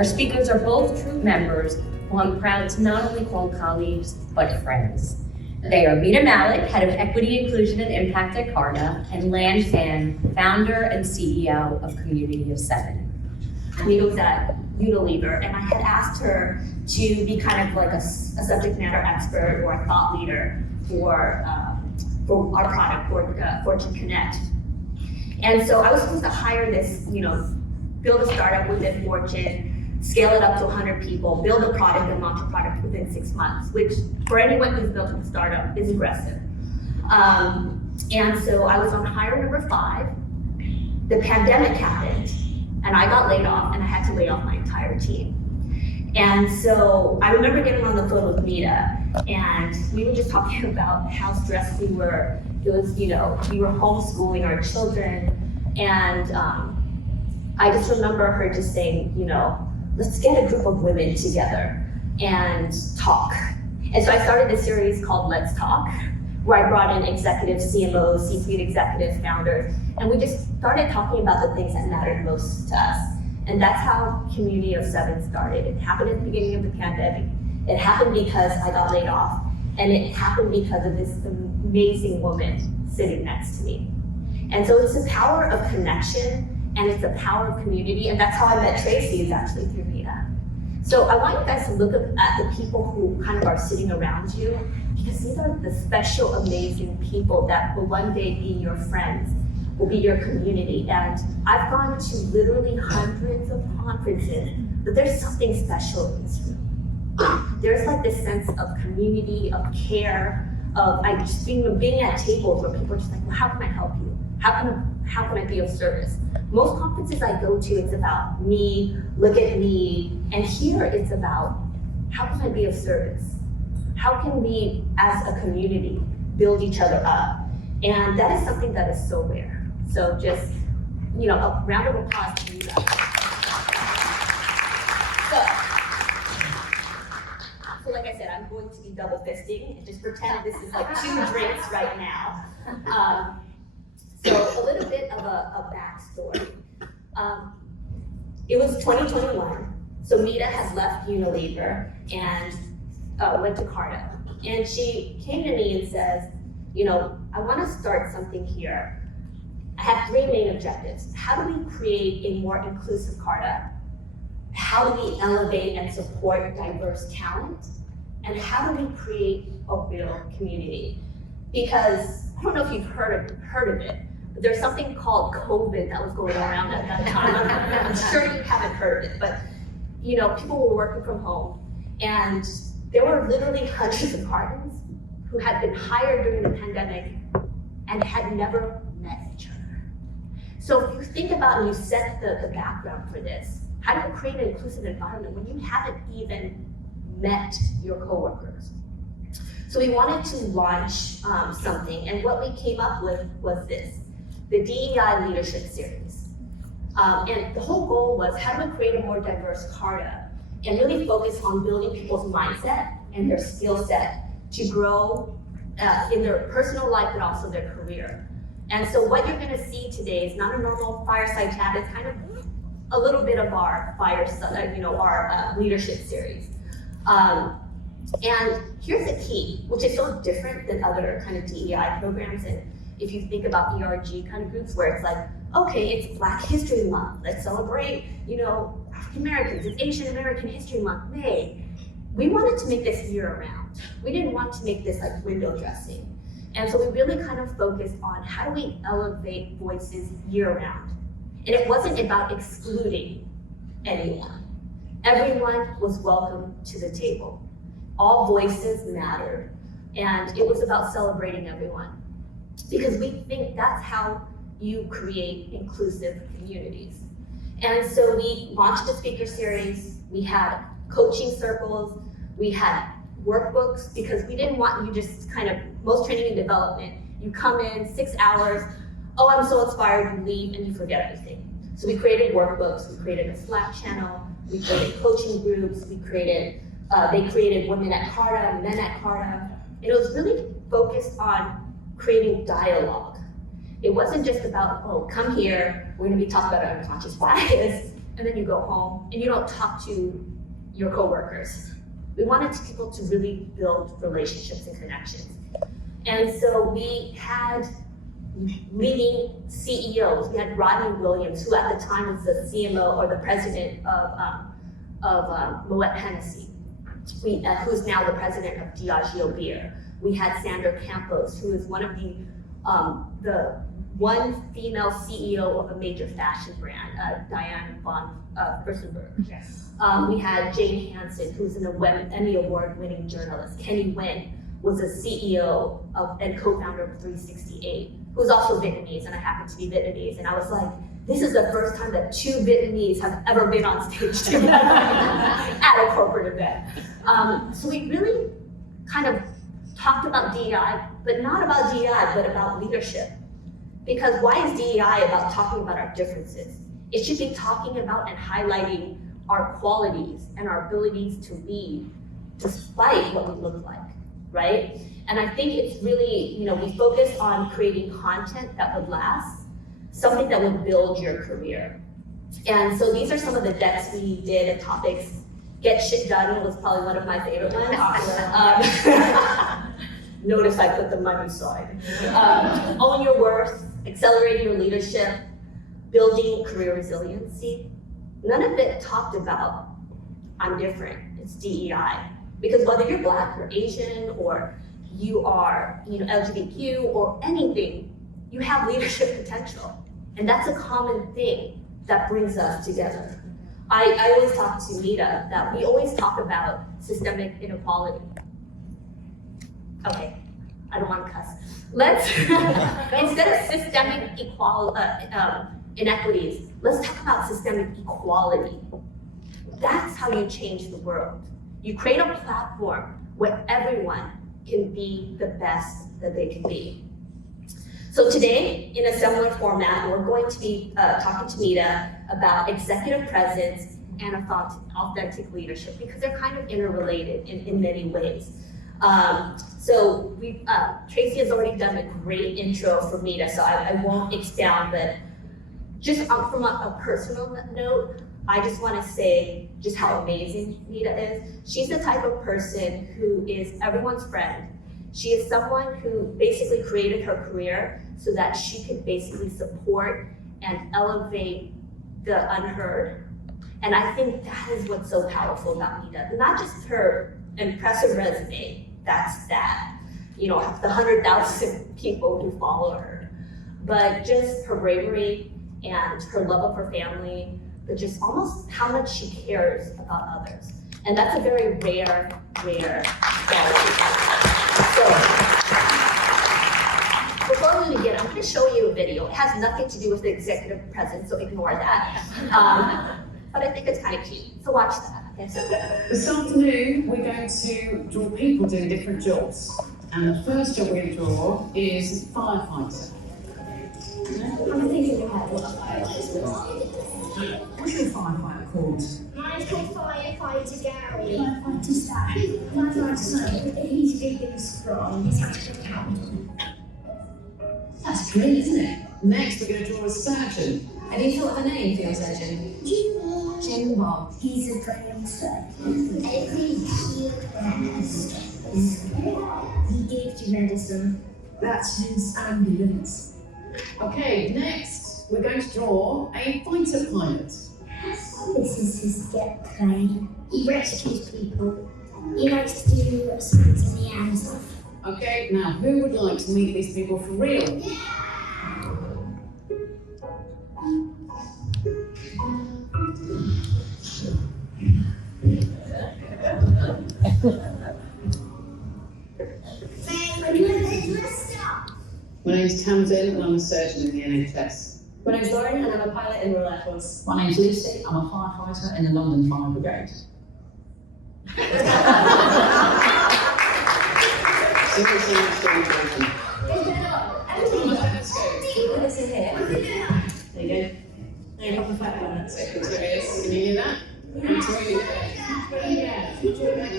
Our speakers are both true members who I'm proud to not only call colleagues, but friends. They are Mita Mallick, Head of Equity, Inclusion, and Impact at Carta, and Lan Phan, Founder and CEO of Community of Seven. Mita was at Unilever, and I had asked her to be kind of like a subject matter expert or a thought leader for our product, for Fortune Connect. And so I was supposed to hire this, build a startup within Fortune, scale it up to 100 people, build a product and launch a product within 6 months, which for anyone who's built a startup is aggressive. And so I was on hire number 5. The pandemic happened, and I got laid off, and I had to lay off my entire team. And so I remember getting on the phone with Mita, and we were just talking about how stressed we were. It was, we were homeschooling our children, and I just remember her just saying, let's get a group of women together and talk. And so I started this series called Let's Talk, where I brought in executives, CMOs, C-suite executives, founders, and we just started talking about the things that mattered most to us. And that's how Community of Seven started. It happened at the beginning of the pandemic. It happened because I got laid off. And it happened because of this amazing woman sitting next to me. And so it's the power of connection, and it's the power of community. And that's how I met Tracy, is actually through Mita. So I want you guys to look at the people who kind of are sitting around you, because these are the special, amazing people that will one day be your friends, will be your community. And I've gone to literally hundreds of conferences, but there's something special in this room. There's like this sense of community, of care, of just being at tables where people are just like, well, how can I help you? How can I be of service? Most conferences I go to, it's about me, look at me, and here it's about how can I be of service? How can we, as a community, build each other up? And that is something that is so rare. So just, a round of applause to you guys. So like I said, I'm going to be double fisting and just pretend this is like 2 drinks right now. So a little bit of a backstory. It was 2021, so Mita had left Unilever and went to Carta. And she came to me and says, I want to start something here. I have 3 main objectives. How do we create a more inclusive Carta? How do we elevate and support diverse talent? And how do we create a real community? Because I don't know if you've heard of it, but there's something called COVID that was going around at that time. I'm sure you haven't heard of it, but people were working from home, and there were literally hundreds of Cartans who had been hired during the pandemic and had never met each other. So if you think about and you set the background for this, how do you create an inclusive environment when you haven't even met your coworkers? So we wanted to launch something, and what we came up with was this, the DEI Leadership Series. And the whole goal was, how do we create a more diverse Carta and really focus on building people's mindset and their skill set to grow in their personal life, but also their career. And so what you're gonna see today is not a normal fireside chat, it's kind of a little bit of our fireside, our leadership series. And here's the key, which is so different than other kind of DEI programs. And if you think about ERG kind of groups where it's like, okay, it's Black History Month, let's celebrate, African Americans, it's Asian American History Month, May. We wanted to make this year round. We didn't want to make this like window dressing. And so we really kind of focused on how do we elevate voices year round. And it wasn't about excluding anyone. Everyone was welcome to the table. All voices mattered. And it was about celebrating everyone. Because we think that's how you create inclusive communities. And so we launched a speaker series. We had coaching circles. We had workbooks, because we didn't want you just kind of, most training and development, you come in 6 hours, oh, I'm so inspired, you leave and you forget everything. So we created workbooks, we created a Slack channel, we created coaching groups, they created women at Carta, men at Carta. And it was really focused on creating dialogue. It wasn't just about, oh, come here, we're gonna be talking about unconscious bias, and then you go home and you don't talk to your coworkers. We wanted people to really build relationships and connections. And so we had leading CEOs. We had Rodney Williams, who at the time was the CMO or the president of Moet Hennessy, who's now the president of Diageo Beer. We had Sandra Campos, who is one of the one female CEO of a major fashion brand, Diane von Furstenberg. Yes. We had Jane Hansen, who's an Emmy Award-winning journalist. Kenny Nguyen was a CEO and co-founder of 368, who's also Vietnamese, and I happen to be Vietnamese. And I was like, this is the first time that two Vietnamese have ever been on stage together at a corporate event. So we really kind of talked about DEI, but not about DEI, but about leadership. Because why is DEI about talking about our differences? It should be talking about and highlighting our qualities and our abilities to lead despite what we look like, right? And I think it's really, we focus on creating content that would last, something that would build your career. And so these are some of the decks we did and topics. Get Shit Done was probably one of my favorite ones. Notice I put the money side. Own your worth, accelerating your leadership, building career resiliency. None of it talked about, I'm different, it's DEI. Because whether you're Black or Asian or you are LGBTQ or anything, you have leadership potential. And that's a common thing that brings us together. I always talk to Mita that we always talk about systemic inequality. Okay, I don't want to cuss. Let's, instead of systemic inequities, let's talk about systemic equality. That's how you change the world. You create a platform where everyone can be the best that they can be. So today, in a similar format, we're going to be talking to Mita about executive presence and authentic leadership, because they're kind of interrelated in many ways. So Tracy has already done a great intro for Mita, so I won't expound, but just from a personal note, I just want to say just how amazing Mita is. She's the type of person who is everyone's friend. She is someone who basically created her career so that she could basically support and elevate the unheard. And I think that is what's so powerful about Mita. Not just her impressive resume, that's that. The 100,000 people who follow her, but just her bravery and her love of her family, but just almost how much she cares about others. And that's a very rare quality. So, before we begin, I'm going to show you a video. It has nothing to do with the executive presence, so ignore that. But I think it's kind of cute, so watch that. Okay, so. This afternoon, we're going to draw people doing different jobs. And the first job we're going to draw is firefighter. I'm thinking you have a lot of What's your firefighter called? Mine's called Firefighter Gary. Firefighter Sam. Firefighter Sam. He's big and strong. He's actually accountable. That's great, isn't it? Next, we're going to draw a surgeon. Have you thought of a name for your surgeon? Jim Bob. He's a brain surgeon. Every he gives you medicine. That's his ambulance. Okay, next, we're going to draw a fighter pilot. This is his jet plane. He rescues people. He likes to do stunts in the air and stuff. Okay, now who would like to meet these people for real? My name's Tamsin and I'm a surgeon in the NHS. My name's Lauren and I'm a pilot in Royal Air Force. My name's Lucy, I'm a firefighter in the London Fire Brigade. Seriously, let's go. Listen here. There you go. There you go, fight pilots. Serious. Can you hear that? It's really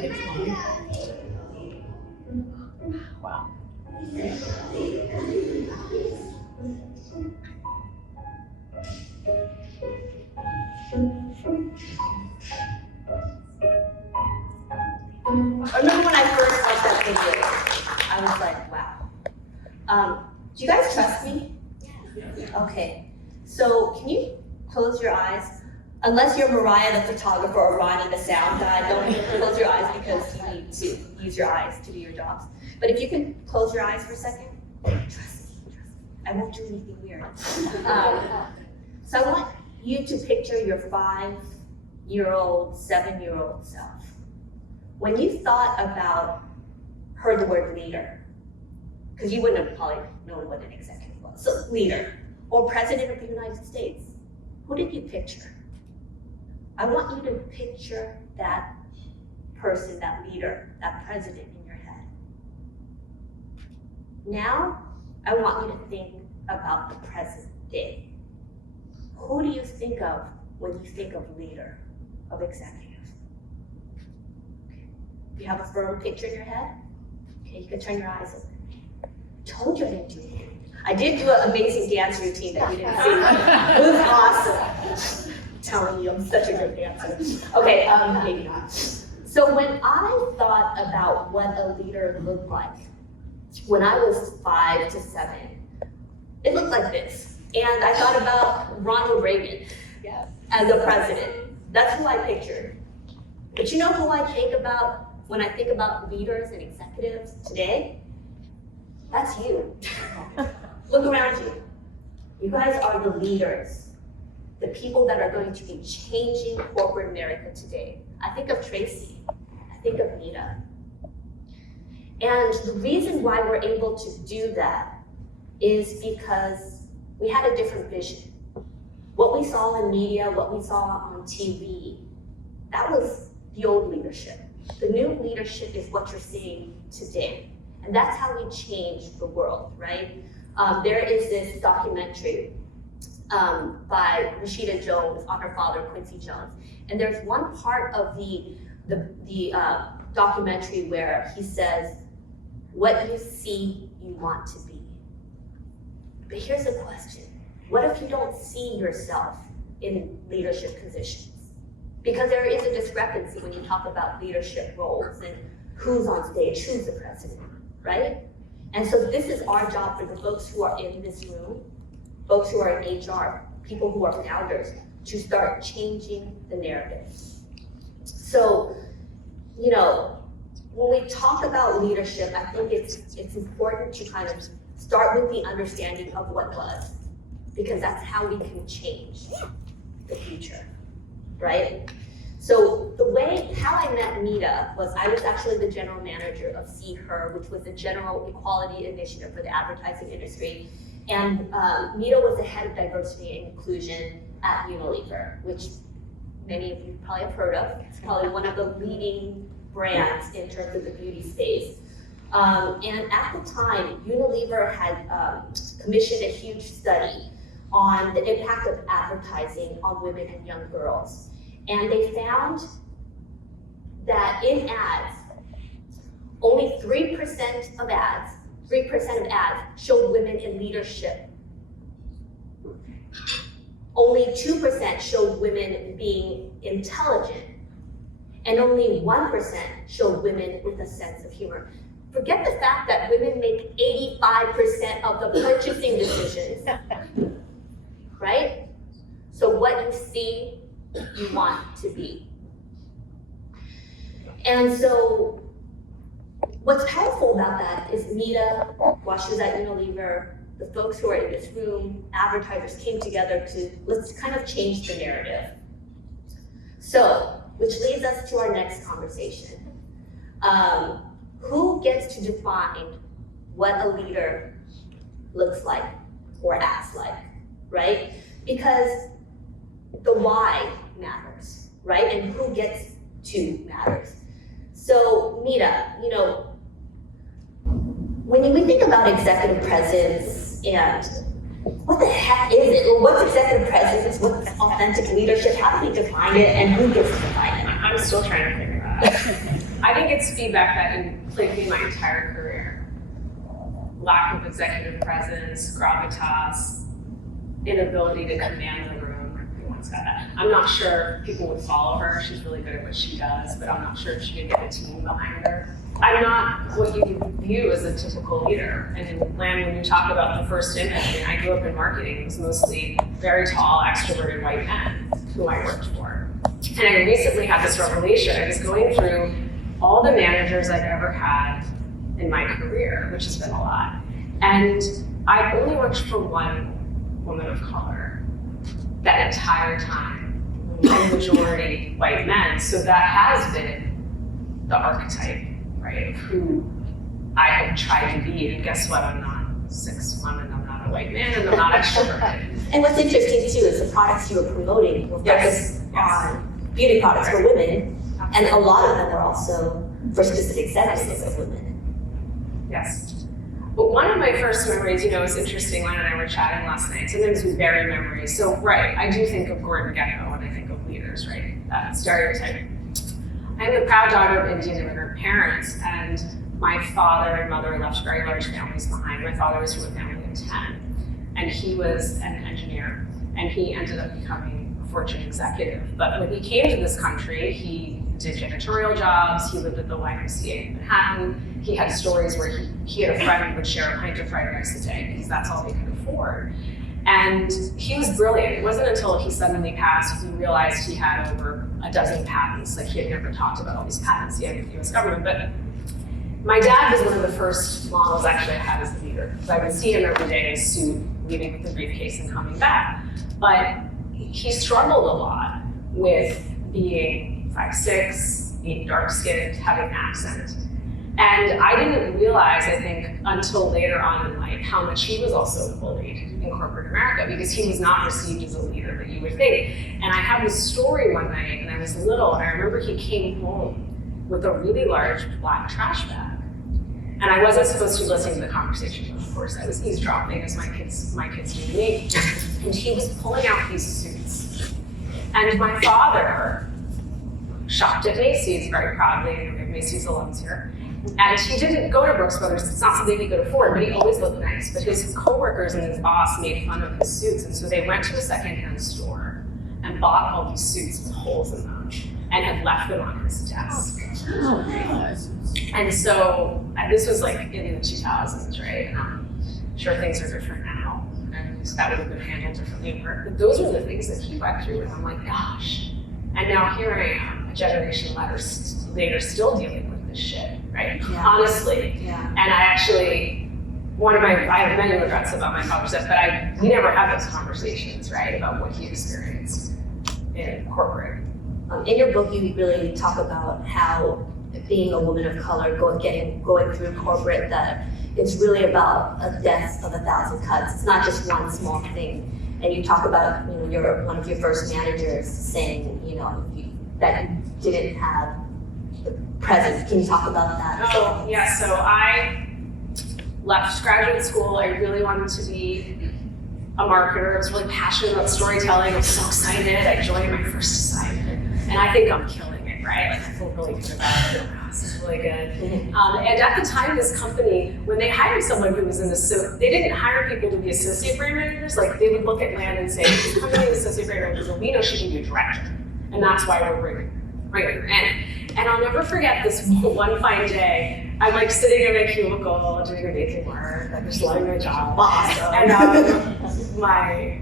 good. Wow. Do you guys trust me? Okay. So can you close your eyes? Unless you're Mariah the photographer or Ronnie the sound guy, don't close your eyes because you need to use your eyes to do your jobs. But if you can close your eyes for a second, trust me. I won't do anything weird. So I want you to picture your 5-year-old, 7-year-old self. When you thought about, heard the word leader, because you wouldn't have probably known what an executive was. So leader, or president of the United States, who did you picture? I want you to picture that person, that leader, that president in your head. Now, I want you to think about the present day. Who do you think of when you think of leader, of executive? Do you have a firm picture in your head? Okay, you can turn your eyes open. Told you I didn't do it. I did do an amazing dance routine that you didn't see. It was awesome. I'm telling you, I'm such a great dancer. Okay, maybe not. So when I thought about what a leader looked like, when I was 5 to 7, it looked like this. And I thought about Ronald Reagan as a president. That's who I pictured. But you know who I think about when I think about leaders and executives today? That's you. Look around you. You guys are the leaders, the people that are going to be changing corporate America today. I think of Tracy. I think of Mita. And the reason why we're able to do that is because we had a different vision. What we saw in media, what we saw on TV, that was the old leadership. The new leadership is what you're seeing today. And that's how we change the world, right? There is this documentary by Rashida Jones on her father, Quincy Jones. And there's one part of the documentary where he says, what you see, you want to be. But here's the question. What if you don't see yourself in leadership positions? Because there is a discrepancy when you talk about leadership roles and who's on stage, who's the president, right? And so this is our job for the folks who are in this room, folks who are in HR, people who are founders, to start changing the narrative. So, you know, when we talk about leadership, I think it's important to kind of start with the understanding of what was, because that's how we can change the future, right? So how I met Mita was I was actually the general manager of See Her, which was the general equality initiative for the advertising industry. And Mita was the head of diversity and inclusion at Unilever, which many of you probably have heard of. It's probably one of the leading brands in terms of the beauty space. And at the time, Unilever had commissioned a huge study on the impact of advertising on women and young girls. And they found that in ads, only 3% of ads showed women in leadership. Only 2% showed women being intelligent. And only 1% showed women with a sense of humor. Forget the fact that women make 85% of the purchasing decisions, right? So what you see, you want to be. And so what's powerful about that is Mita, while she was at Unilever, the folks who are in this room, advertisers came together to, let's kind of change the narrative. So, which leads us to our next conversation. Who gets to define what a leader looks like or acts like, right? Because the why matters, right? And who gets to matters. So, Mita, you know, when we think about executive presence and what the heck is it? Well, what's executive presence? What's authentic leadership? How do we define it and who gets to define it? I'm still trying to figure that out. I think it's feedback that can plague me my entire career. Lack of executive presence, gravitas, inability to command the room. everyone's got that. I'm not sure if people would follow her. She's really good at what she does, but I'm not sure if she could get a team behind her. I'm not what you view as a typical leader. And in Lan, when you talk about the first image, I mean, I grew up in marketing. It was mostly very tall, extroverted white men who I worked for. And I recently had this revelation. I was going through all the managers I've ever had in my career, which has been a lot. And I only worked for one woman of color that entire time, and majority white men. So that has been the archetype, right, of who I have tried to be. And guess what? I'm not 6'1", and I'm not a white man, and I'm not extroverted. And what's interesting too is the products you were promoting were focused on beauty products for women, and a lot of them were also for specific segments of women. Yes. But one of my first memories, you know, is interesting. Lan and I were chatting last night. Sometimes we bury memories. So, right, I do think of Gordon Gekko when I think of leaders, right? That stereotype. I'm the proud daughter of Indian immigrant parents, and my father and mother left very large families behind. My father was from a family of 10, and he was an engineer, and he ended up becoming a Fortune executive. But when he came to this country, he did janitorial jobs. He lived at the YMCA in Manhattan. He had stories where he had a friend who would share a pint of fried rice a day because that's all he could afford. And he was brilliant. It wasn't until he suddenly passed, he realized he had over a dozen patents. Like, he had never talked about all these patents he had with the US government. But my dad was one of the first models actually I had as a leader. So I would see him every day in a suit, leaving with the briefcase and coming back. But he struggled a lot with being 5'6", being dark-skinned, having an accent. And I didn't realize, I think, until later on in life, how much he was also bullied in corporate America, because he was not received as a leader that you would think. And I had this story one night, and I was little, and I remember he came home with a really large black trash bag. And I wasn't supposed to be listening to the conversation, of course. I was eavesdropping, as my kids do to me. And he was pulling out these suits. And my father shopped at Macy's very proudly, and we have Macy's alums here. And he didn't go to Brooks Brothers, it's not something he could afford, but he always looked nice. But his coworkers and his boss made fun of his suits, and so they went to a secondhand store and bought all these suits with holes in them and had left them on his desk. And so, and this was like in the 2000s, right? I'm sure things are different now, and that would have been handled differently. But those were the things that he went through, and I'm like, gosh. And now here I am, a generation later, still dealing with this shit, right? Yeah. Honestly. Yeah. And I actually, I have many regrets about my father's death, but we never had those conversations, right, about what he experienced in corporate. In your book, you really talk about how being a woman of color, going through corporate, that it's really about a death of 1,000 cuts. It's not just one small thing. And you talk about, one of your first managers saying, that you didn't have the presence. Can you talk about that? Oh, yeah, so I left graduate school. I really wanted to be a marketer. I was really passionate about storytelling. I was so excited. I joined my first assignment, and I think I'm killing it, right? Like, I feel really good about it. This is really good. Mm-hmm. And at the time, this company, when they hired someone who was they didn't hire people to be associate brand managers. Like, they would look at Lan and say, "This company is associate brand managers, and we know she can be a director, and that's why we're bringing her in." And I'll never forget this one fine day. I'm like sitting in my cubicle doing amazing work, like just loving my job. Awesome. And my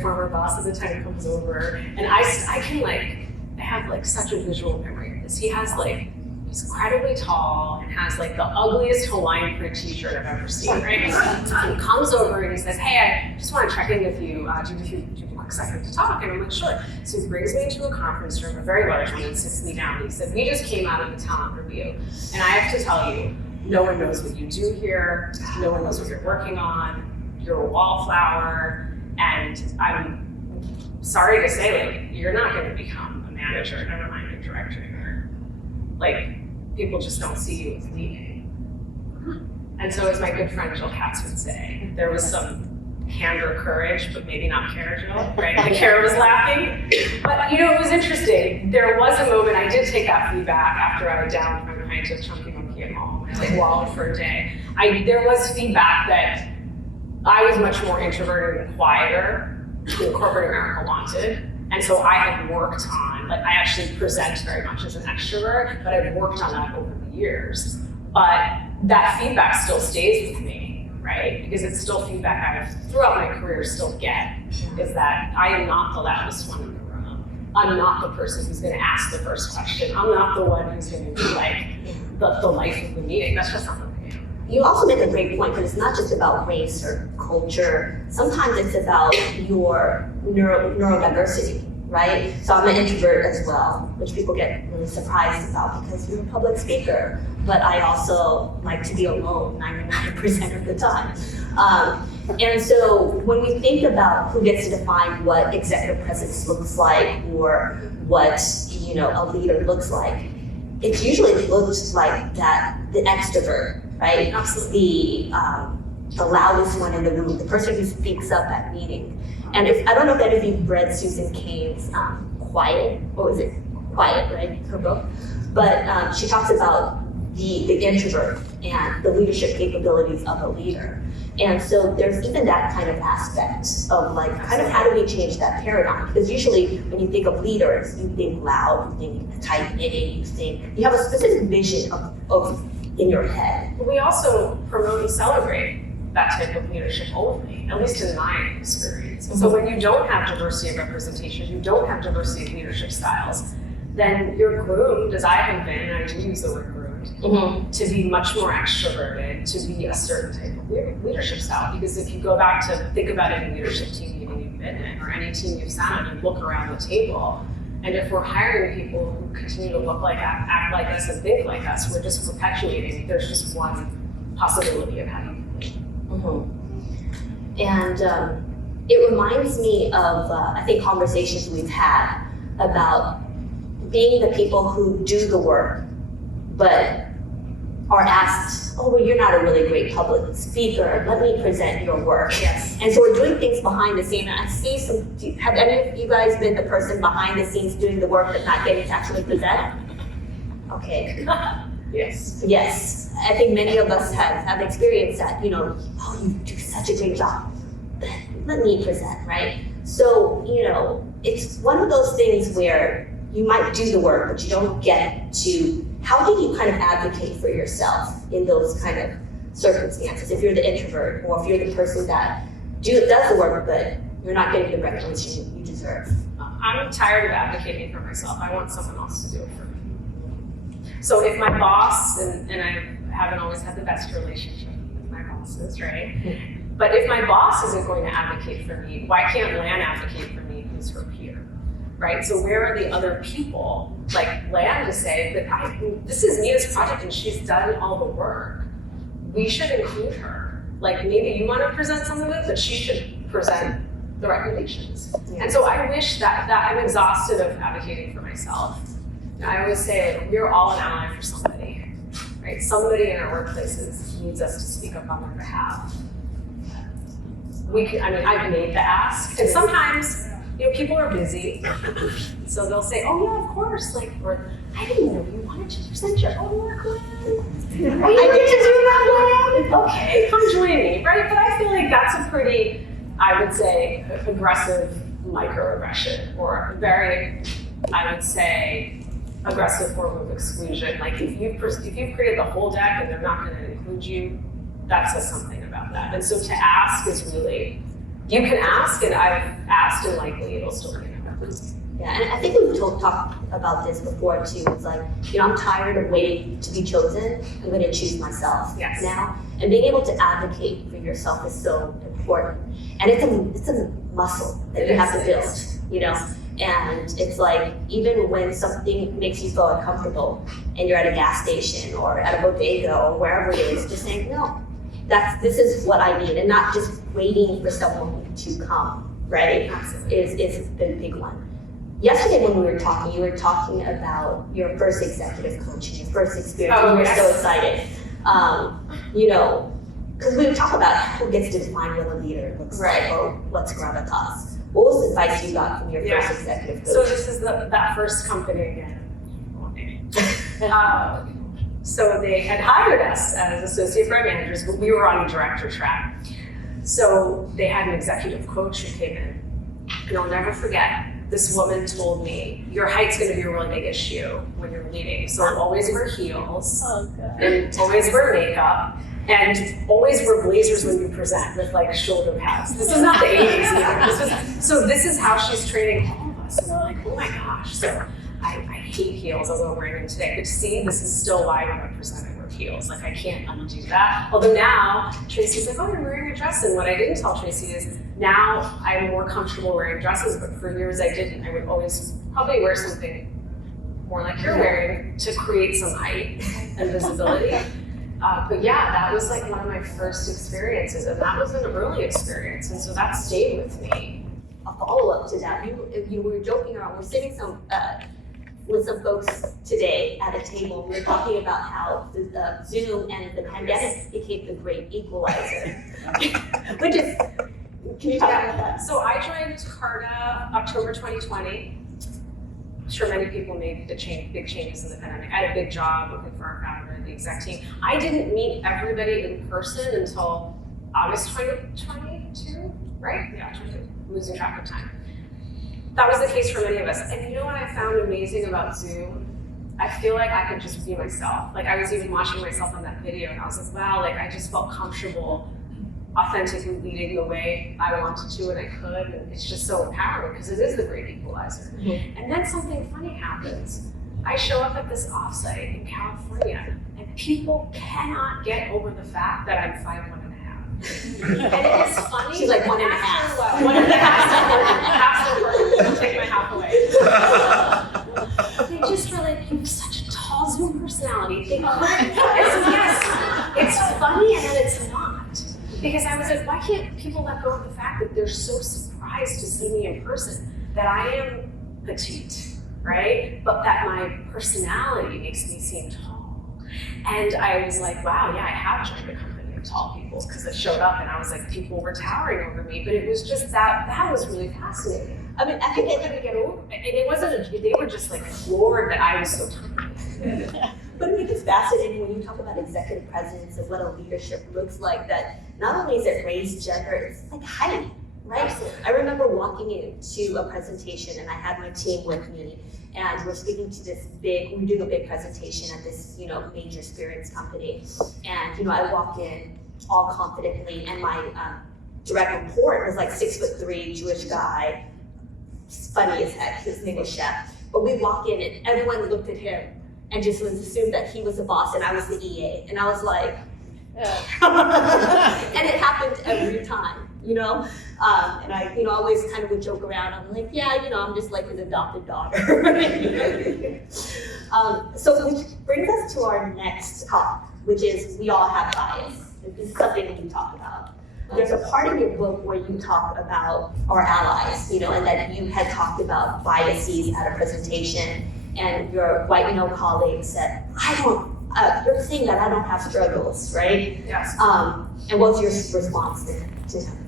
former boss at the time comes over, and I have like such a visual memory of this. He has he's incredibly tall and has like the ugliest Hawaiian print t-shirt I've ever seen, right? He comes over and he says, "Hey, I just want to check in with you. Do you have a quick second to talk?" And I'm like, "Sure." So he brings me into a conference room, a very large one, and sits me down. And he said, "We just came out of the talent review, and I have to tell you, no one knows what you do here. No one knows what you're working on. You're a wallflower, and I'm sorry to say, you're not going to become a manager, never mind a director here. People just don't see you as leading." And so, as my good friend Jill Katz would say, there was some candor, courage, but maybe not care, Jill, right? The care was lacking. But it was interesting. There was a moment, I did take that feedback after I downed my pint of chunky monkey at home. I wallowed for a day. There was feedback that I was much more introverted and quieter than corporate America wanted. And so I had worked on, like I actually present very much as an extrovert, but I've worked on that over the years. But that feedback still stays with me, right? Because it's still feedback I've throughout my career still get, is that I am not the loudest one in the room. I'm not the person who's gonna ask the first question. I'm not the one who's gonna be like the life of the meeting. That's just not what I am. You also make a great point, because it's not just about race or culture. Sometimes it's about your neurodiversity, right? So I'm an introvert as well, which people get really surprised about because you're a public speaker. But I also like to be alone 99% of the time. And so when we think about who gets to define what executive presence looks like or what a leader looks like, it usually looks like the extrovert, right? Absolutely. The loudest one in the room, the person who speaks up at meeting. And I don't know if any of you read Susan Cain's Quiet, what was it? Quiet, right? Her book. But she talks about the introvert and the leadership capabilities of a leader. And so there's even that kind of aspect of like, kind of how do we change that paradigm? Because usually when you think of leaders, you think loud, you think type A, you have a specific vision of in your head. We also promote and celebrate that type of leadership only, at least in my experience. So when you don't have diversity of representation, you don't have diversity of leadership styles, then you're groomed, as I have been, and I do use the word groomed, to be much more extroverted, to be a certain type of leadership style. Because if you go back to think about any leadership team meeting you've been in, or any team you've sat on, you look around the table, and if we're hiring people who continue to look like, act like us, and think like us, we're just perpetuating. There's just one possibility of how you can lead. And it reminds me of, I think, conversations we've had about being the people who do the work, but are asked, oh, well, you're not a really great public speaker. Let me present your work. Yes. And so we're doing things behind the scenes. And I see have any of you guys been the person behind the scenes doing the work but not getting to actually present? Okay. Yes. Yes. I think many of us have experienced that, oh, you do such a great job. Let me present, right? So, it's one of those things where you might do the work, but you don't get to, how do you kind of advocate for yourself in those kind of circumstances? If you're the introvert, or if you're the person that does the work, but you're not getting the recognition you deserve. I'm tired of advocating for myself. I want someone else to do it for me. So if my boss, and I haven't always had the best relationship with my bosses, right? But if my boss isn't going to advocate for me, why can't Lan advocate for me who's her peer? Right? So where are the other people, like Lan, to say that this is Mita's project and she's done all the work. We should include her. Like maybe you want to present some of it, but she should present the recommendations. Yeah. And so I wish that I'm exhausted of advocating for myself. I always say, like, we're all an ally for somebody, right? Somebody in our workplaces needs us to speak up on their behalf. I've made the ask, and sometimes, people are busy, so they'll say, oh yeah, of course, or I didn't know you wanted to present your own work, Lan. I get to do that, Lan? Okay, come join me, right? But I feel like that's a pretty, I would say, aggressive microaggression, or very, I would say, aggressive form of exclusion. Like if you've created the whole deck and they're not going to include you, that says something about that. And so to ask is really, you can ask, and I've asked, and likely it'll still be happening. Yeah, and I think we've talked about this before too. It's like, I'm tired of waiting to be chosen. I'm going to choose myself now. And being able to advocate for yourself is so important. And it's a muscle that you have to build, And it's like, even when something makes you feel uncomfortable and you're at a gas station or at a bodega or wherever it is, just saying, no, this is what I need, and not just waiting for someone to come, right? Is a big one. Yesterday when we were talking, you were talking about your first executive coaching, your first experience, and you were so excited. Because we would talk about who gets to define what a leader looks like, or what's gravitas. What was the advice you got from your first executive coach? So this is that first company again. So they had hired us as associate brand managers, but we were on a director track. So they had an executive coach who came in, and I'll never forget, this woman told me, your height's gonna be a really big issue when you're leading. So always wear heels, and always wear makeup, and always wear blazers when you present with like shoulder pads. This is not the 80s either. This is how she's training all of us. And we're like, oh my gosh. So I hate heels, although I'm wearing them today. But see, this is still why when I present I wear heels. Like I can't undo that. Although now Tracy's like, oh, you're wearing a dress. And what I didn't tell Tracy is now I'm more comfortable wearing dresses, but for years I didn't. I would always probably wear something more like you're wearing to create some height and visibility. But yeah, that was like one of my first experiences, and that was an early experience, and so that stayed with me. A follow-up to that, we were joking around, we're sitting with some folks today at a table, we were talking about how the Zoom and the pandemic became the great equalizer. Which is, can you talk about that? So I joined Carta October 2020. I'm sure many people made big changes in the pandemic. I had a big job working for our founder and the exec team. I didn't meet everybody in person until August 2022, right? Yeah, 22, losing track of time. That was the case for many of us. And you know what I found amazing about Zoom? I feel like I could just be myself. Like I was even watching myself on that video and I was like, wow, like I just felt comfortable authentically leading the way I wanted to and I could, and it's just so empowering because it is the great equalizer. Mm-hmm. And then something funny happens. I show up at this offsite in California and people cannot get over the fact that I'm 5'1.5". And it is funny. She's like 1.5. 1.5. Half's important. I'll take my half away. They just were like, you have such a tall Zoom personality. They couldn't. It's funny and then it's not. Because I was like, why can't people let go of the fact that they're so surprised to see me in person, that I am petite, right? But that my personality makes me seem tall. And I was like, wow, yeah, I have joined a company of tall people because it showed up and I was like, people were towering over me, but it was just that was really fascinating. I mean, I think people couldn't get over it. And it wasn't, they were just like floored that I was so tiny. But I think it's fascinating when you talk about executive presidents and what a leadership looks like, that not only is it race, gender, it's like height, right? Absolutely. I remember walking into a presentation and I had my team with me and we're speaking to we're doing a big presentation at this, major spirits company. And, I walk in all confidently and my direct report was like 6'3" Jewish guy, funny as heck, his name was Chef. But we walk in and everyone looked at him and just was assumed that he was the boss and I was the EA. And I was like, and it happened every time, And I, always kind of would joke around. I'm like, yeah, I'm just like his adopted daughter. So which brings us to our next talk, which is we all have bias. This is something we talk about. There's a part of your book where you talk about our allies, and that you had talked about biases at a presentation. And your white colleague said, you're saying that I don't have struggles, right? Yes. And what's your response to him?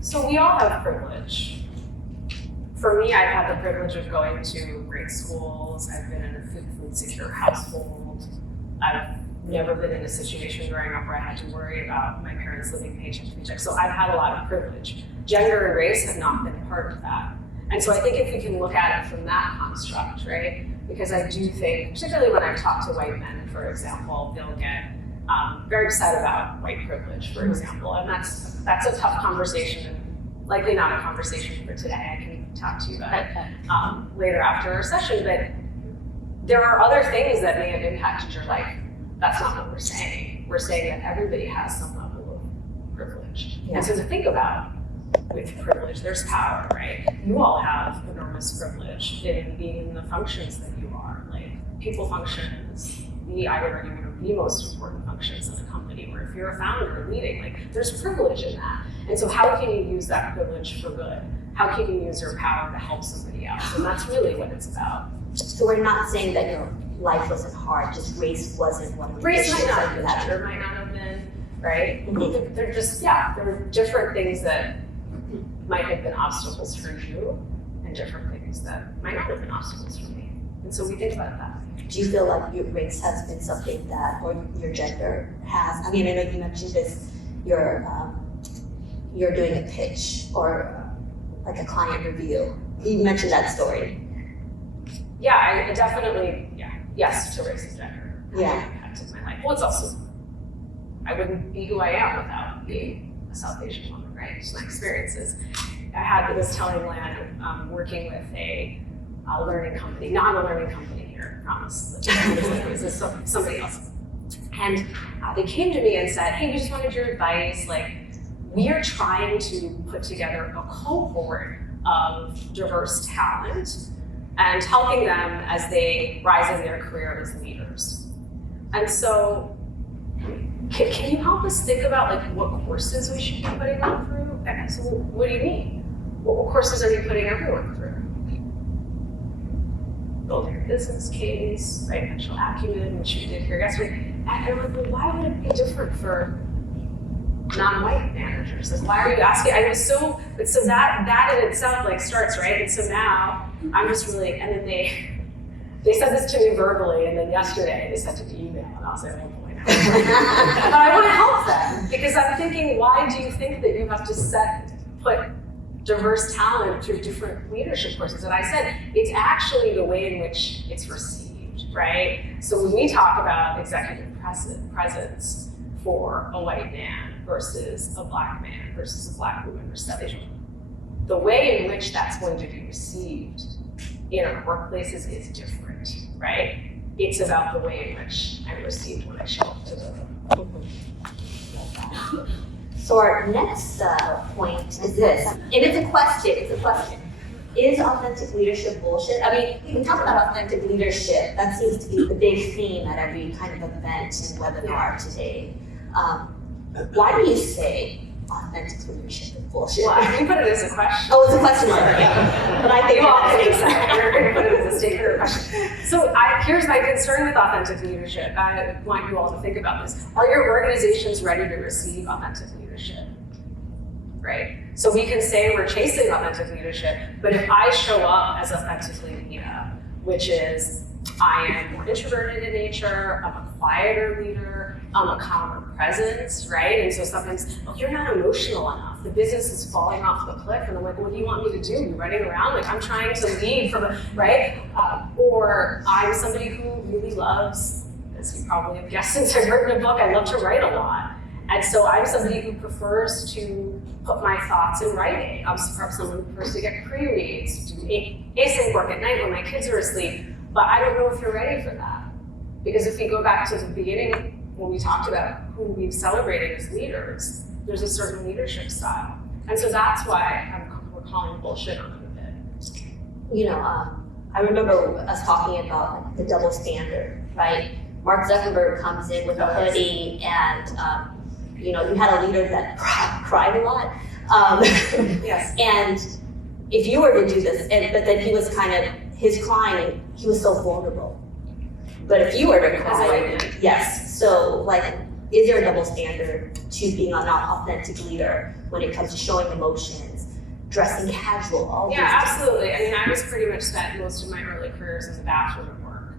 So we all have privilege. For me, I've had the privilege of going to great schools. I've been in a food secure household. I've never been in a situation growing up where I had to worry about my parents living paycheck to paycheck. So I've had a lot of privilege. Gender and race have not been part of that. And so I think if we can look at it from that construct, right? Because I do think, particularly when I've talked to white men, for example, they'll get very upset about white privilege, for example. And that's a tough conversation, and likely not a conversation for today. I can talk to you about it later after our session, but there are other things that may have impacted your life. That's not what we're saying. We're saying that everybody has some level of privilege. Yeah. And so to think about with privilege, there's power, right? You all have enormous privilege in being in the functions that you are. Like people functions, I would argue, one of the most important functions in a company, where if you're a founder or leading, like there's privilege in that. And so how can you use that privilege for good? How can you use your power to help somebody else? And that's really what it's about. So we're not saying that your life wasn't hard, just race wasn't one of the race issues might not that you have had. been, gender might not have been, right? Mm-hmm. They're just, there are different things that might have been obstacles for you and different things that might not have been obstacles for me. And so we think about that. Do you feel like your race has been something that, or your gender has? I mean, I know you mentioned this, you're doing a pitch or like a client review? You mentioned that story. Yeah, I definitely, yes to race and gender. Yeah. Impacted my life. Well, it's also, I wouldn't be who I am without being a South Asian woman, right? Just my experiences. I was telling Lan, I'm working with a learning company, not a learning company here, I promise. This is somebody else. And they came to me and said, hey, we just wanted your advice. Like, we are trying to put together a cohort of diverse talent and helping them as they rise in their career as leaders. And so, can you help us think about like what courses we should be putting them through? And so, what do you mean? What courses are you putting everyone through? Building your business case, right? Financial acumen, which we did here yesterday. And I'm like, well, why would it be different for non-white managers? Like, why are you asking? I was so that in itself like starts, right? And so now I'm just really, and then they said this to me verbally, and then yesterday they sent it to email, and I was like, oh boy, no. But I want to help them because I'm thinking, why do you think that you have to put diverse talent through different leadership courses? And I said, it's actually the way in which it's received, right? So when we talk about executive presence for a white man versus a black man versus a black woman versus a Asian woman, the way in which that's going to be received in our workplaces is different, right? It's about the way in which I'm received when I show up to the So our next point is this, and it's a question. Is authentic leadership bullshit? I mean, we talk about authentic leadership. That seems to be the big theme at every kind of event and webinar today. Why do you say authentic leadership is bullshit? Well, I can put it as a question. Oh, it's a question mark, yeah. But I think You all think so. We're going to put it as a statement or a question. So here's my concern with authentic leadership. I want you all to think about this. Are your organizations ready to receive authentic leadership? Right? So we can say we're chasing authentic leadership, but if I show up as authentically Mita, which is I am more introverted in nature, I'm a quieter leader, I'm a calmer presence, right? And so sometimes, oh, you're not emotional enough. The business is falling off the cliff, and I'm like, what do you want me to do? You're running around like I'm trying to lead from right? Or I'm somebody who really loves, as you probably have guessed since I've written a book, I love to write a lot. And so I'm somebody who prefers to put my thoughts in writing. I'm someone who prefers to get pre-reads, do async work at night when my kids are asleep. But I don't know if you're ready for that. Because if we go back to the beginning, when we talked about who we've celebrated as leaders, there's a certain leadership style. And so that's why we're calling bullshit on it a bit. You know, I remember us talking about like, the double standard, right? Mark Zuckerberg comes in with a hoodie and, you know, you had a leader that cried a lot. Yes. And if you were to do this, but then he was kind of, his crying, he was so vulnerable. But if you were to cry, yes. So like, is there a double standard to being an authentic leader when it comes to showing emotions, dressing casual, all Yeah, these absolutely. I mean, I was pretty much spent most of my early careers in the bathroom at work.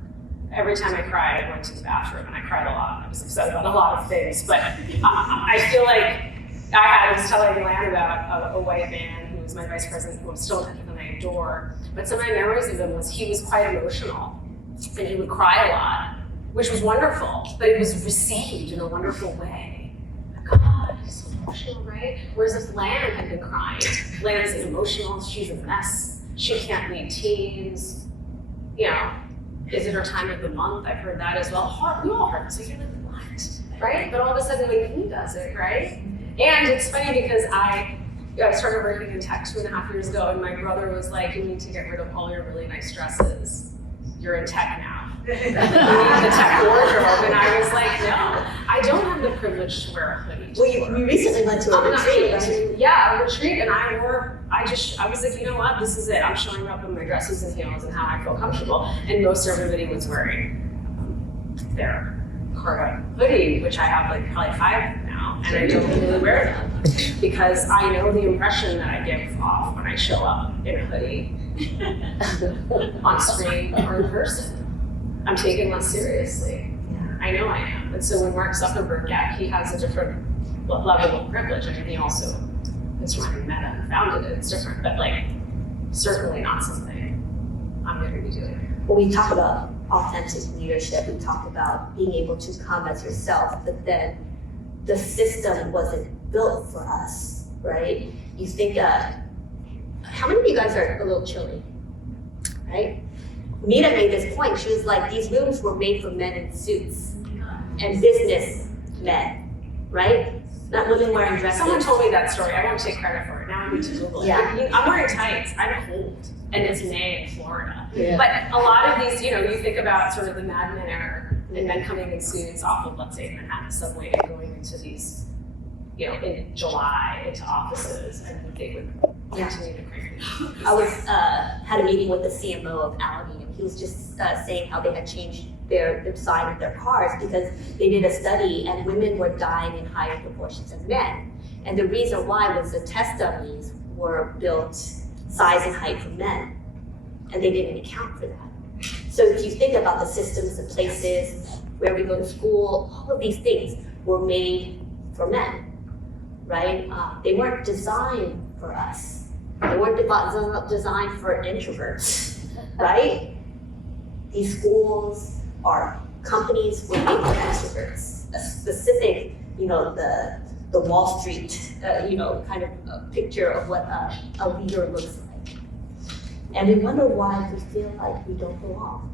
Every time I cried, I went to the bathroom, and I cried a lot. I was upset about a lot of things, but I feel like I was telling Lan about a white man who was my vice president, who I'm still in touch with and I adore. But some of my memories of him was he was quite emotional, and he would cry a lot, which was wonderful, but it was received in a wonderful way. God, he's so emotional, right? Whereas if Lan had been crying, Lan's emotional, she's a mess, she can't lead teams, you know, is it her time of the month? I've heard that as well. We all heard it, so you're like, what? Right? But all of a sudden when he does it, right? And it's funny because I started working in tech 2.5 years ago, and my brother was like, you need to get rid of all your really nice dresses. You're in tech now. You need the tech wardrobe. And I was like, no, I don't have the privilege to wear a hoodie. Well, you recently went to a retreat, right? Yeah, a retreat, and I was like, you know what, this is it. I'm showing up in my dresses and heels and how I feel comfortable. And most everybody was wearing their Carta hoodie, which I have like probably 5 now, and I don't really wear them because I know the impression that I give off when I show up in a hoodie on screen or in person. I'm taken less seriously. I know I am. And so when Mark Zuckerberg, he has a different level of privilege. I mean, he also it's running Meta and founded it, it's different, but like certainly not something I'm going to be doing. When we talk about authentic leadership, we talk about being able to come as yourself, but then the system wasn't built for us, right? You think, how many of you guys are a little chilly, right? Mita made this point. She was like, these rooms were made for men in suits and business men, right? Not women wearing dresses. Someone told me that story. I won't take credit for it. Now I need to Google it. Yeah. I'm wearing tights. I'm cold, and it's May in Florida. Yeah. But a lot of these, you think about sort of the Mad Men era and men coming in suits off of, let's say, Manhattan subway and going into these, in July into offices, and they would continue to crank it. I had a meeting with the CMO of Alameda, and he was just saying how they had changed their design of their cars because they did a study and women were dying in higher proportions than men. And the reason why was the test dummies were built size and height for men, and they didn't account for that. So if you think about the systems, the places, where we go to school, all of these things were made for men, right? They weren't designed for us. They weren't designed for introverts, right? These schools are companies were made for extroverts. A specific, the Wall Street, kind of a picture of what a leader looks like. And we wonder why we feel like we don't belong.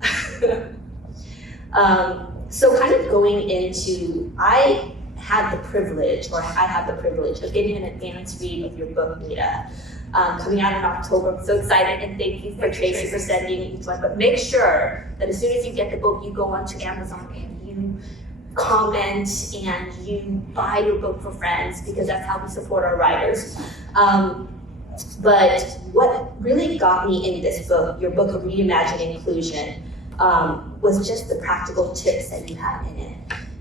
So kind of going into, I have the privilege of getting an advanced read of your book, Mita, coming out in October. I'm so excited, and thank you for Tracy for sending each one. But make sure that as soon as you get the book, you go onto Amazon and you comment and you buy your book for friends, because that's how we support our writers. But what really got me in this book, your book of Reimagine Inclusion, was just the practical tips that you had in it.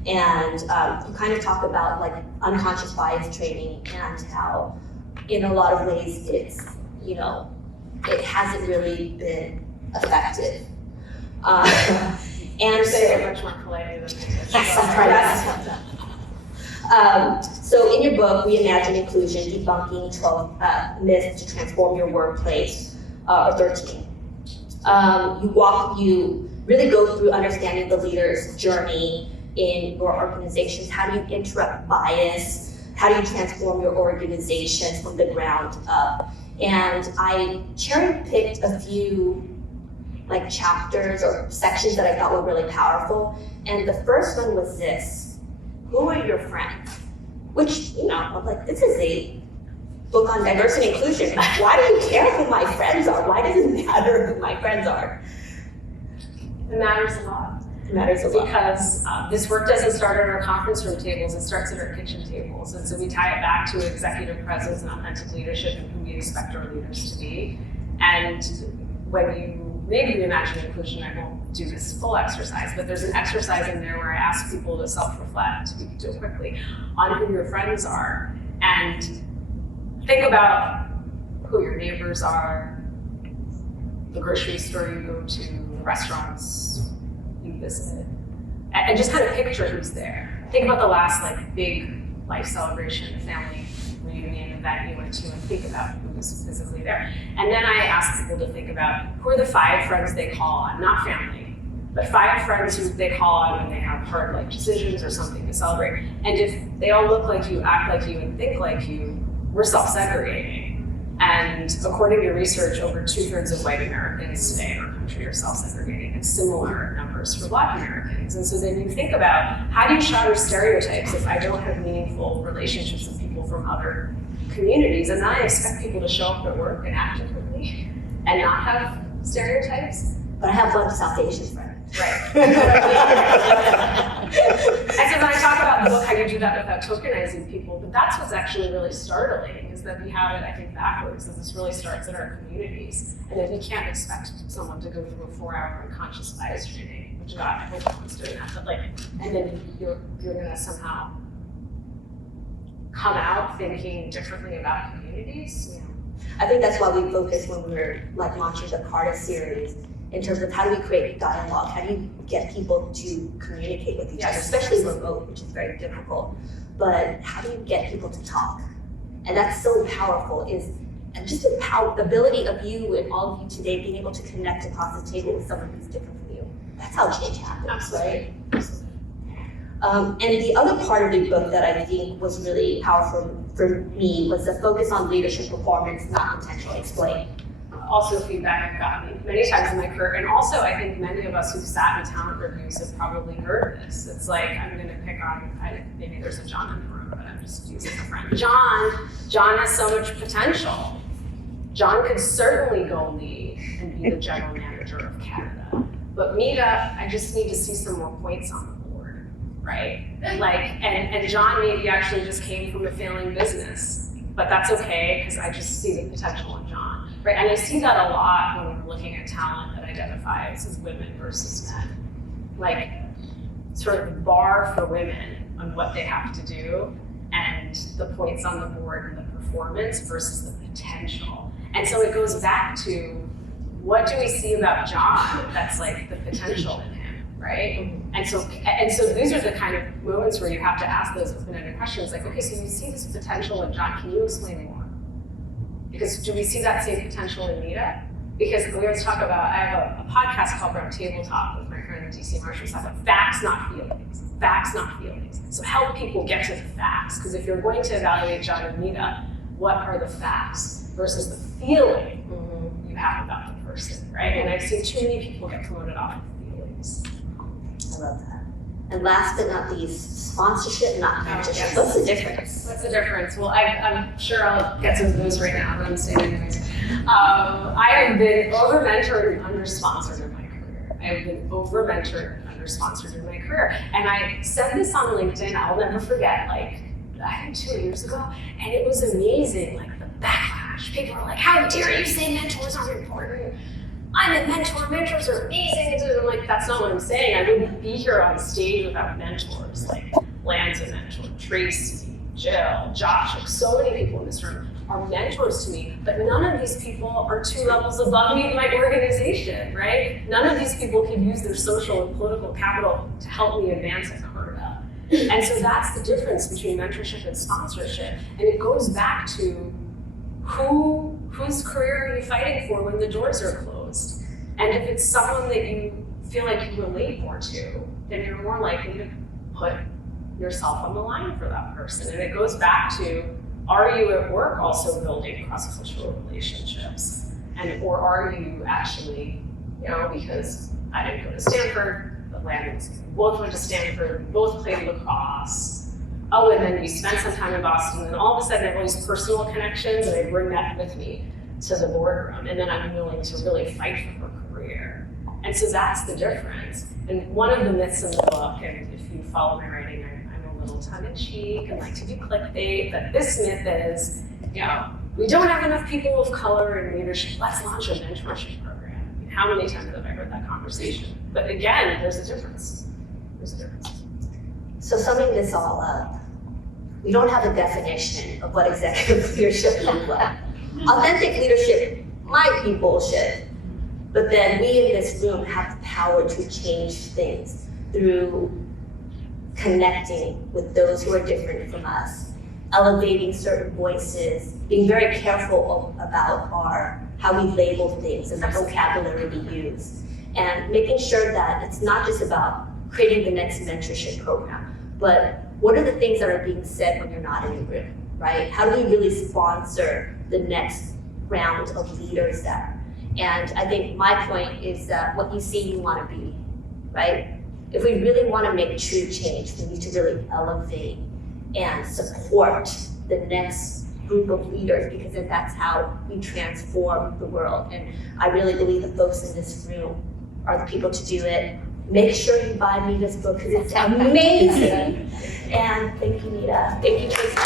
And you kind of talk about like unconscious bias training and how in a lot of ways it's, it hasn't really been effective. And say it much more politely than yes, that's right. So in your book, Reimagine Inclusion, Debunking 12 Myths to Transform Your Workplace, or 13. You really go through understanding the leader's journey in your organizations. How do you interrupt bias? How do you transform your organization from the ground up? And I cherry-picked a few chapters or sections that I thought were really powerful. And the first one was this: who are your friends? Which, I'm like, this is a book on diversity and inclusion. Why do you care who my friends are? Why does it matter who my friends are? It matters a lot. It matters a lot. Because this work doesn't start at our conference room tables, it starts at our kitchen tables. And so we tie it back to executive presence and authentic leadership and who we expect our leaders to be. And when you maybe Reimagine Inclusion, I won't do this full exercise, but there's an exercise in there where I ask people to self-reflect, we can do it quickly, on who your friends are. And think about who your neighbors are, the grocery store you go to, the restaurants you visit, and just kind of picture who's there. Think about the last big life celebration, family reunion event you went to, and think about who was physically there. And then I ask people to think about who are the 5 friends they call on, not family, but 5 friends who they call on when they have hard life decisions or something to celebrate. And if they all look like you, act like you, and think like you, we're self-segregating. And according to research, over 2/3 of white Americans today in our country are self-segregating, and similar numbers for Black Americans. And so then you think about, how do you shatter stereotypes if I don't have meaningful relationships with people from other communities? And then I expect people to show up at work and act differently and not have stereotypes. But I have one South Asian friend. Right. And so when I talk about the book, how you do that without tokenizing people, but that's what's actually really startling, is that we have it, I think, backwards, that this really starts in our communities. And then we can't expect someone to go through a 4-hour unconscious bias training, which God, I hope no one's doing that, but and then you're gonna somehow come out thinking differently about communities. I think that's why we focus when we were launching the Carta series, in terms of how do we create dialogue? How do you get people to communicate with each other, especially remote, which is very difficult. But how do you get people to talk? And that's so powerful, is just the ability of you and all of you today being able to connect across the table with someone who's different from you. That's how change happens, right? And the other part of the book that I think was really powerful for me was the focus on leadership performance, not potential. Explain. Also feedback I've gotten many times in my career, and also I think many of us who've sat in talent reviews have probably heard this. It's like, I'm gonna pick on, maybe there's a John in the room, but I'm just using a friend. John has so much potential. John could certainly go lead and be the general manager of Canada. But Mita, I just need to see some more points on the board, right? And John maybe actually just came from a failing business, but that's okay, because I just see the potential in John, right? And I see that a lot when we're looking at talent that identifies as women versus men. Like, sort of the bar for women on what they have to do and the points on the board and the performance versus the potential. And so it goes back to, what do we see about John that's like the potential in him, right? And so these are the kind of moments where you have to ask those open-ended questions, like, okay, so you see this potential in John, can you explain more? Because do we see that same potential in Mita? Because we always talk about, I have a podcast called Round Table Talk with my friend DC Marshall, talk about facts, not feelings. Facts, not feelings. So help people get to the facts, because if you're going to evaluate John and Mita, what are the facts versus the feeling you have about the person, right? And I've seen too many people get promoted off of feelings. I love that. And last but not least, sponsorship, not mentorship. Yes. What's the difference? What's the difference? Well, I'm sure I'll get to those right now, but I'm saying anyways. I have been over-mentored and under-sponsored in my career. I have been over-mentored and under-sponsored in my career. And I said this on LinkedIn, I'll never forget, like, I think 2 years ago, and it was amazing, like the backlash. People were like, how dare you say mentors aren't important? I'm a mentor, mentors are amazing. And I'm like, that's not what I'm saying. I wouldn't be here on stage without mentors, like Lan's a mentor, Tracy, Jill, Josh, like so many people in this room are mentors to me, but none of these people are 2 levels above me in my organization, right? None of these people can use their social and political capital to help me advance at Carta. And so that's the difference between mentorship and sponsorship. And it goes back to whose career are you fighting for when the doors are closed? And if it's someone that you feel like you relate more to, then you're more likely to put yourself on the line for that person. And it goes back to, are you at work also building cross-cultural relationships? And or are you actually, because I didn't go to Stanford, but Lan both went to Stanford, both played lacrosse. Oh, and then we spent some time in Boston, and all of a sudden I have all these personal connections, and I bring that with me to the boardroom, and then I'm willing to really fight for her career. And so that's the difference. And one of the myths in the book, and if you follow my writing, I'm a little tongue-in-cheek and like to do clickbait, but this myth is, we don't have enough people of color in leadership, let's launch a mentorship program. I mean, how many times have I heard that conversation? But again, there's a difference. There's a difference. So summing this all up, we don't have a definition of what executive leadership looks like. Authentic leadership might be bullshit, but then we in this room have the power to change things through connecting with those who are different from us, elevating certain voices, being very careful about how we label things and the vocabulary we use, and making sure that it's not just about creating the next mentorship program, but what are the things that are being said when you're not in the room, right? How do we really sponsor the next round of leaders there? And I think my point is that what you see, you want to be, right? If we really want to make true change, we need to really elevate and support the next group of leaders, because then that's how we transform the world. And I really believe the folks in this room are the people to do it. Make sure you buy Mita's book because it's amazing. And thank you, Mita. Thank you, Tracy.